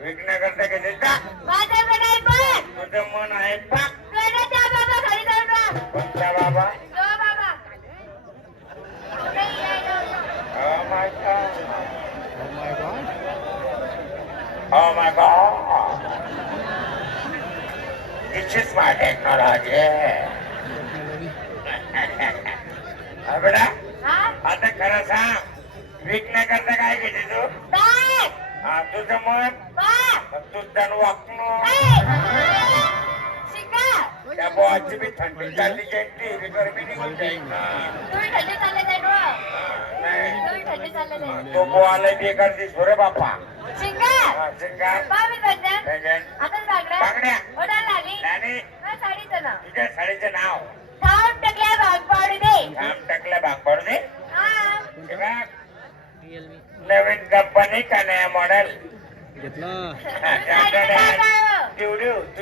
विघ्नकर्ता करता जा मन आहे पण. तुझं मन आहे पाक तुला त्या बाबा घरी जाऊन राह. हो, हो, हो, आता खरं सांग विकण्याकरता काय घेते तू? तुझं मन? दिसतो रे बापा शिका. शिंगार पहा मी म्हणते. त्याच्यात आताच बागड्या. बांगड्या. ओढायला आली. आणि साडीचं नाव. तुझ्या साडीचं नाव थांब टकल्या भाग पाडू दे. काम टाकलं भाग पडू दे हा. हे बघ, नवीन कंपनी का नया मॉडेल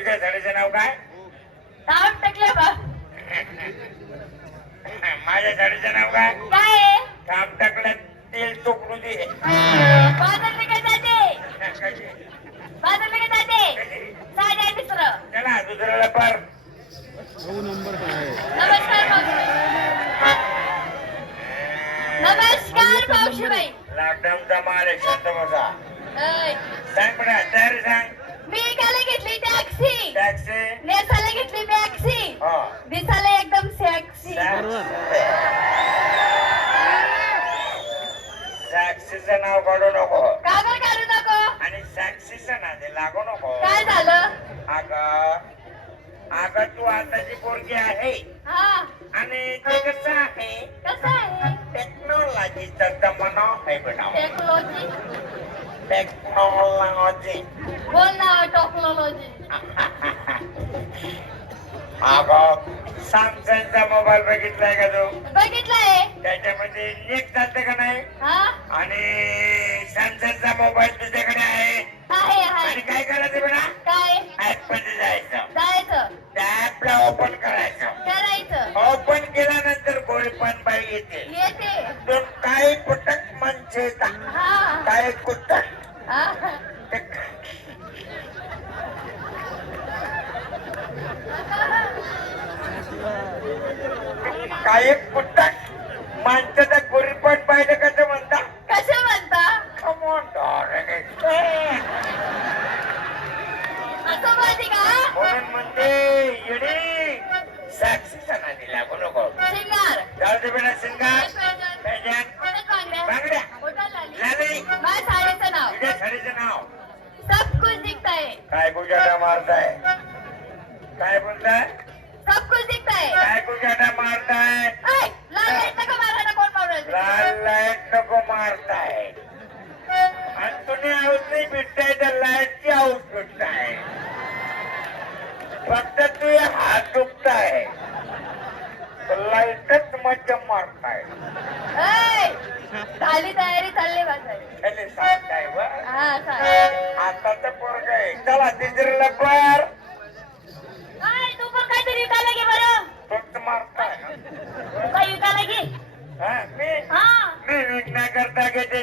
घेतला तुझ्या नाव काय. माझ्या साडीचं नाव काय काय आहे? काम टाकलं तेल दे आहे दुसरं. चला दुसऱ्याला पर नंबर काय नमस्कार मावशी. नमस्कार मावशीबाई. लॉकडाऊनचा माल आहे शांत बसा ऐ, सांग बडा तयारी सांग मी एकाला घेतली टॅक्सी. टॅक्सी? नेसाला घेतली मॅक्सी. हा. दिसाला एकदम सेक्सी साक्षीचं नाव काढू नको. कागद काढू नको? आणि साक्षीचं नाव लागू नको. काय झालं? अग अग तू आताची पोरगी आहे. हा. आणि ते कसं आहे? कसं आहे? टेक्नॉलॉजीचा जमाना आहे बेटा टेक्नॉलॉजी टेक्नॉलॉजी बोल ना टेक्नॉलॉजी अगं सॅमसंगचा मोबाईल बघितलाय का तू? बघितलंय. त्याच्यामध्ये नेट चालते का नाही? हा? आणि सॅमसंगचा मोबाईल तुझ्याकडे आहे. आणि काय करायचं बेटा काय? ऍपमध्ये जायचं. जायचं. त्या ऍपला ओपन करायचं. करायचं. ओपन केल्यानंतर गोळी पण बाई येते. येते. दोन काही कुटक म्हणजे हा. काय कुटक काही कुटक माणसाचा गोळी पण पाहिलं कसं म्हणता? कसं म्हणता? कमॉन असं म्हणते का? म्हणून म्हणते येडी. साक्षीचा काय गुजाटा मारताय? काय बोलताय? सब कुछ दिखता है। काय गुजाटा मारताय? ऐ, लाल लाइट नका मारायला कोण मारलं? लाल लाइट नको मारताय। आणि तुम्ही आऊत नाही भेटताय तर लाईटची आऊत भेटताय. फक्त तुझे हात दुखताय. लाईटच मज्जा मारताय. ऐ, झाली तयारी चालली बसायला. त्याने सांगताय वर हा चालेल. आता पोरग आहे. चला तिसरीला पर. ऐ, तू पण काहीतरी विकायला घे बरं. फक्त मारताय. विकायला हा, मी हा. मी विकण्याकरता घेते